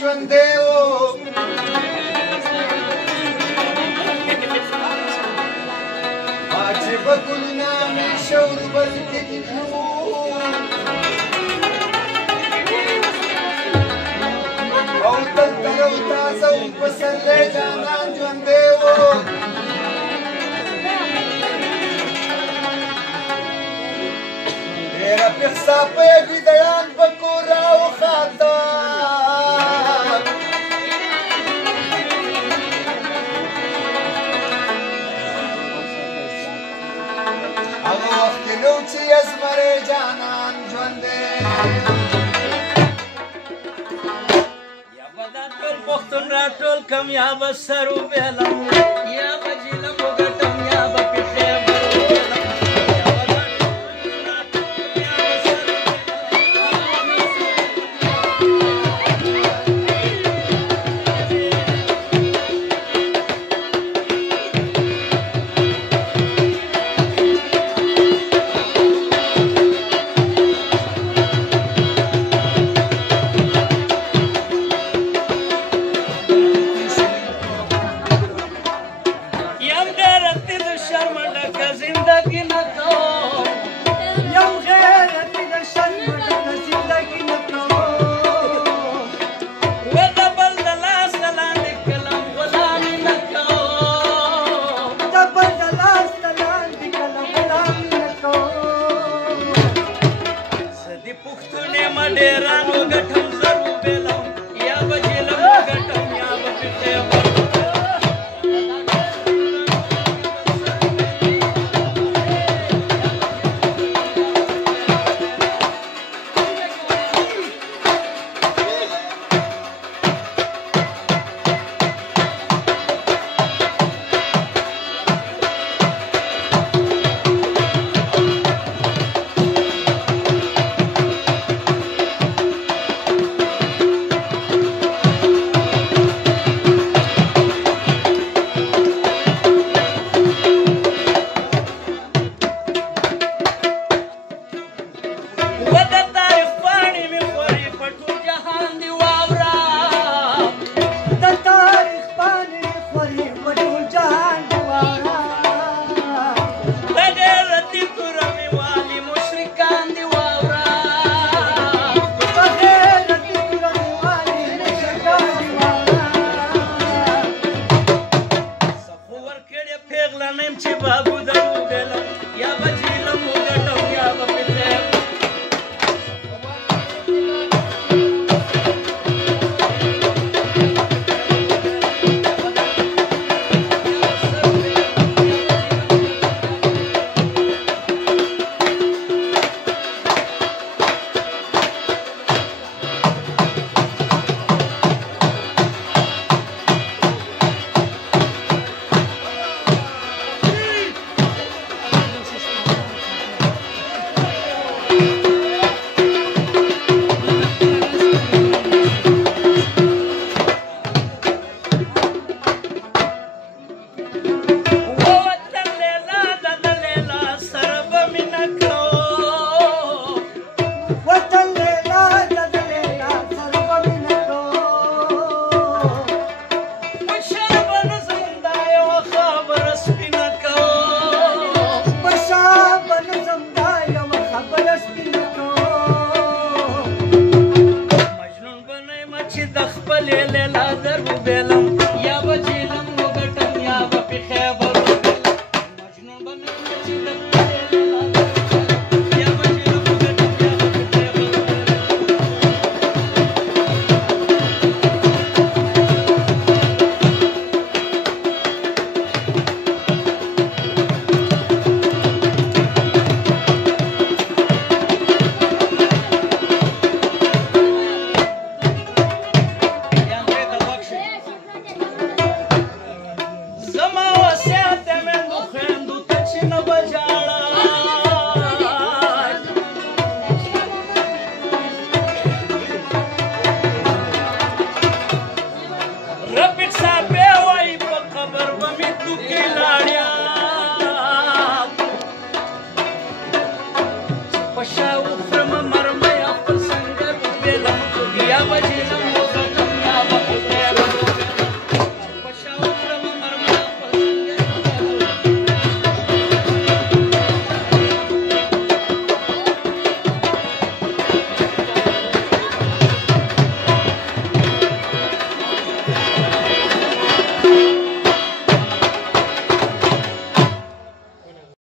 ژوندی و عجیبه ګلونه مې شور بل کې دي او تل تر تازه و پسرلی جانان ژوندی و ډېره پېښه پوهېږي د یان په کور راوخاته هغه وخت کې نو چې زمری جانان ژوندی یا به دا ټول پښتون راټول کم یا به سر وبېلم یا به جیلم وګټم یا به پښې یا به جیلم وګټم یا به پښې به مجنون به نه چې